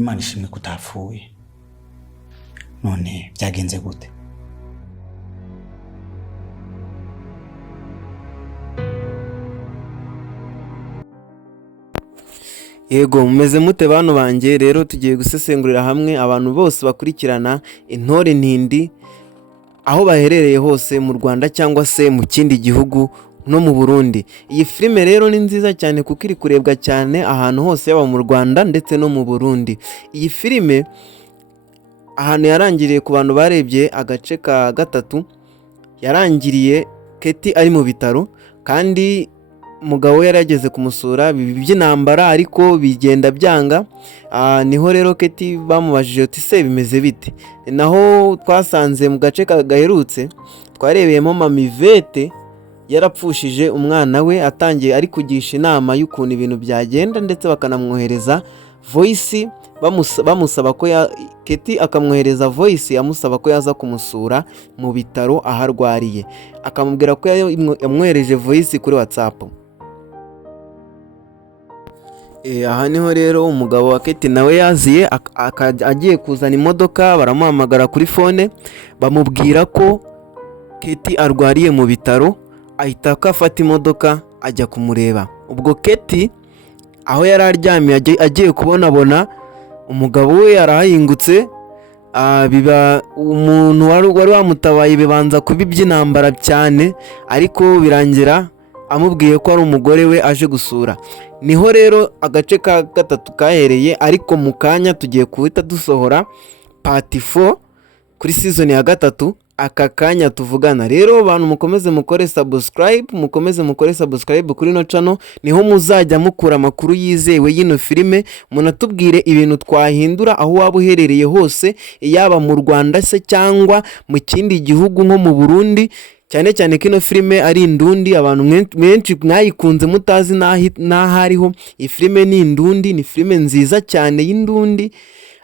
Imana ishimwe kutapfuye. None byagenze gute? Yego mumeze mute bantu banjye? Rero tugiye gusesengurira hamwe abantu bose bakurikirana Intore Ntindi aho baherereye hose mu Rwanda cyangwa se mu kindi gihugu no mu Burundi. Iyi filime rero ni nziza cyane kuko iri kurebwa cyane ahantu hose yaba mu Rwanda ndetse no mu Burundi. Iyi filime ahantu yarangiriye ku bantu barebye agace ka gatatu, yarangiriye Keti ari mu bitaro kandi umugabo we yarageze kumusura by'intambara ariko bigenda byanga. Niho rero Keti bamubajije ati se bimeze bite? Naho twasanze mu gace gaherutse twarebeyemo Mama Yvette yarapfushije umwana we, atangiye ari kugisha inama y'ukuntu ibintu byagenda ndetse bakanamwohereza voice bamusaba ko Keti akamwohereza voice amusaba ko yaza kumusura mu bitaro aho arwariye, akamubwira ko yamwohereje voice kuri WhatsApp. Aha niho rero umugabo wa Keti nawe yaziye agiye kuzana imodoka, baramuhamagara kuri fone bamubwira ko Keti arwariye mu bitaro, ahita afata imodoka ajya kumureba. Ubwo Keti aho yari aryamye agiye kubonabona umugabo we yarahingutse, biba umuntu wari wamutabaye bibanza kuba iby'intambara cyane, ariko birangira amubwiye ko ari umugore we aje gusura. Niho rero agace ka gatatu kahereye, ariko mu kanya tugiye kuhita dusohora part 4 kuri season ya gatatu. Aka kanya tuvugana rero abantu mukomeze mukore subscribe kuri no channel, niho muzajya mukura amakuru yizewe y'ino filime, munatubwire ibintu twahindura aho waba uherereye hose, yaba mu Rwanda se cyangwa mu kindi gihugu nko mu Burundi. Cyane cyane kino filime ari indundi, abantu menshi mwayikunze mutazi naho ariho. Iyi filime ni indundi, ni filime nziza cyane y'indundi,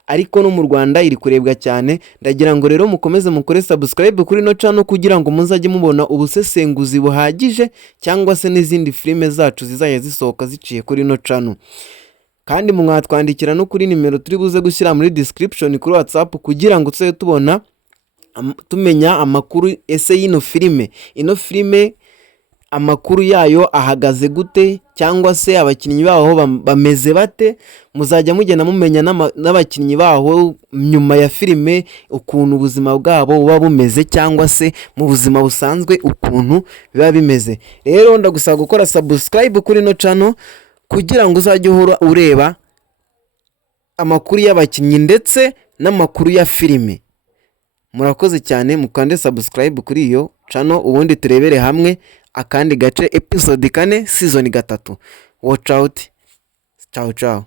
ariko no mu Rwanda iri kurebwa cyane. Ndagira ngo rero mukomeze mukore subscribe kuri no channel kugira ngo muzajye mubona ubusesenguzi buhagije, cyangwa se n'izindi filime zacu zizajya zisohoka ziciye kuri no channel. Kandi mwatwandikira no kuri nimero turi buze gushyira muri description kuri WhatsApp kugira ngo tuzajye tumenya amakuru ese y'ino filime. Ino filime amakuru yayo ahagaze gute, cyangwa se abakinnyi baho bameze bate. Muzajya mugenda mumenya n'abakinnyi baho nyuma ya filime ukuntu ubuzima bwabo buba bumeze, cyangwa se mu buzima busanzwe ukuntu biba bimeze. Rero ndagusaba gukora subscribe kuri no channel kugira ngo uzajye uhora ureba amakuru y'abakinnyi ndetse n'amakuru ya filime. Murakoze cyane, mukande subscribe kuri iyo channel, ubundi turebere hamwe akandi gace episode 4 season 3. Watch out. Ciao ciao.